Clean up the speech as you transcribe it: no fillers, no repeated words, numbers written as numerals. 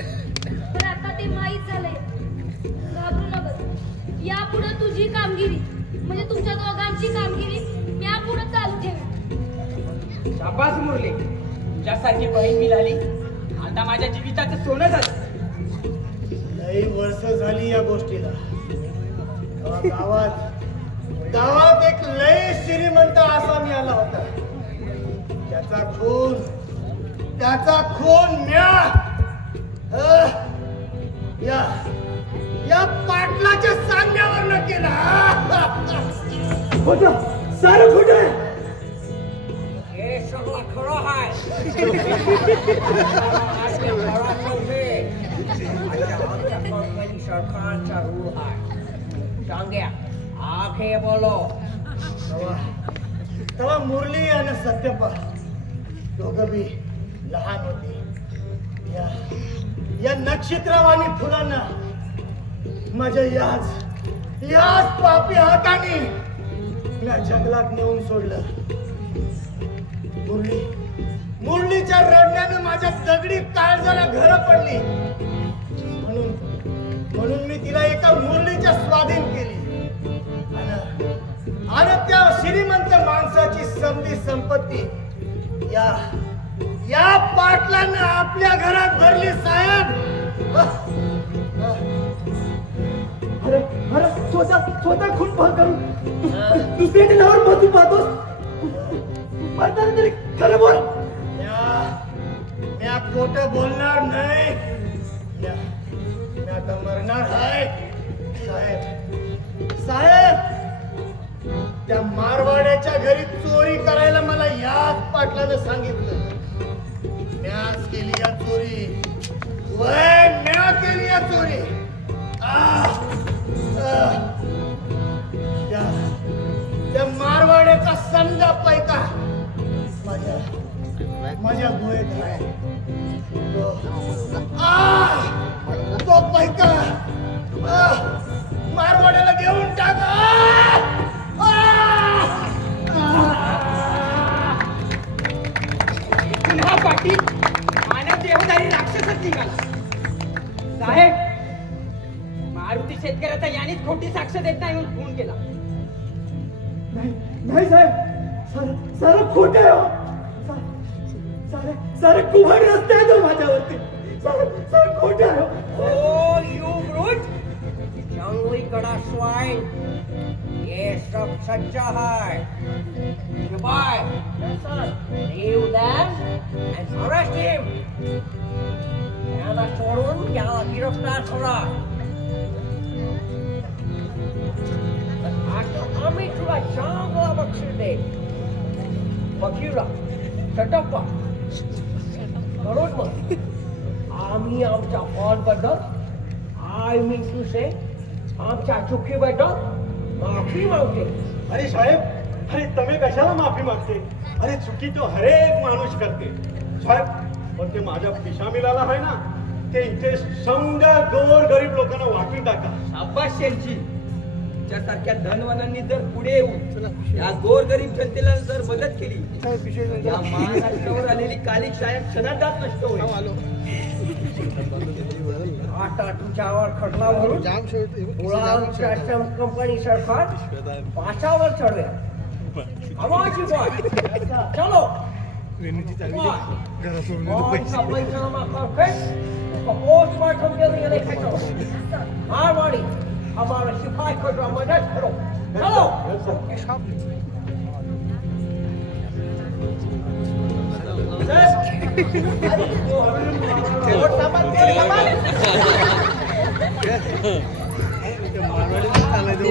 पण आता ते माहीत झालंय. घाबरू नकोस. यापुढे तुझी कामगिरी म्हणजे तुमच्या दोघांची कामगिरी यापुढे चालू ठेवा. शाबास मुरली, तुझ्यासारखी बहीण मिळाली आता माझ्या जीविताचं सोनं झालं. लई वर्ष झाली या गोष्टीला. गावात एक लय श्रीमंत असा मी आला होता. त्याचा खून म्या या पाटलाच्या सांगण्यावर केला. सारं खोट आहे. हे सगळं खरं आहे. कंपनी सरकारचा रूल आहे. सांग्या आखे बोलो. तेव्हा मुरली आणि सत्यपा दोघं बी लहान होते. या नक्षत्रवाणी फुलांना माझ्या याच पापी हाताने या जंगलात नेऊन सोडलं. मुरलीच्या रडण्यानं माझ्या दगडी काळजाला घर पडली. म्हणून मी तिला एका मुरलीच्या स्वाधीन केली आणि त्या श्रीमंत माणसाची समधी संपत्ती या पाटलानं आपल्या घरात भरली. साहेब अरे स्वतः खून करून दुसऱ्याच्या नावावर बदलू पाहतोस. म्हणताना तरी खरं बोल. मी खोटं बोलणार नाही. मी आता मरणार आहे. साहेब त्या मारवाड्याच्या घरी चोरी करायला मला याच पाटलानं सांगितलं. म्याच केली या चोरी. म्या केली या चोरी. त्या मारवाड्याचा समजा पैका माझ्या गोळ्यात आहे. तो पैका मारवाड्याला घेऊन टाका. पुन्हा पाटील पाण्यात देवदारी राक्षसच निघाला. साहेब मारुती शेतकऱ्याचा यानेच खोटी साक्ष देत नाही म्हणून खून केला. नाही साहेब, सारं खोट आहे. सारं कुभाड रस्ते आहे तो माझ्यावरती. सारं खोट आहे. Oh, you brute! जंगली कड़ा स्वाइन. ये सब सच्चा है. Goodbye. Leave them and arrest him. याला सोडून याला गिरफ्तार करा. आता आम्ही तुला चांगला बक्षीस दे. वकीला, सटप्पा, करोड मग. आम्ही आमच्या फॉल बद्दल आय मीन टू से आमच्या चुकीबद्दल माफी मागते. अरे साहेब, अरे तुम्ही कशाला माफी मागते? अरे चुकी तो हरेक माणूस करते साहेब. पण ते माझ्या पिशा मिळाला आहे ना, ते इथे समजा गोर गरीब लोकांना वाटून टाका. शाबास शेठजी, तुमच्यासारख्या धनवानांनी जर पुढे येऊन या गोरगरीब जनतेला जर मदत केली या महाराष्ट्रावर आलेली कालिक शाळा क्षणार्धात नष्ट होईल. आता तुझ्यावर खटला भरून कंपनी सरकार पाचावर चढल्या. आवाज चलो पंचनामा करके पोस्टमार्टम के लिए लेकर चलो. मारवाड़ी हमारा सिपाही को मदद करो. चलो. मारवाडी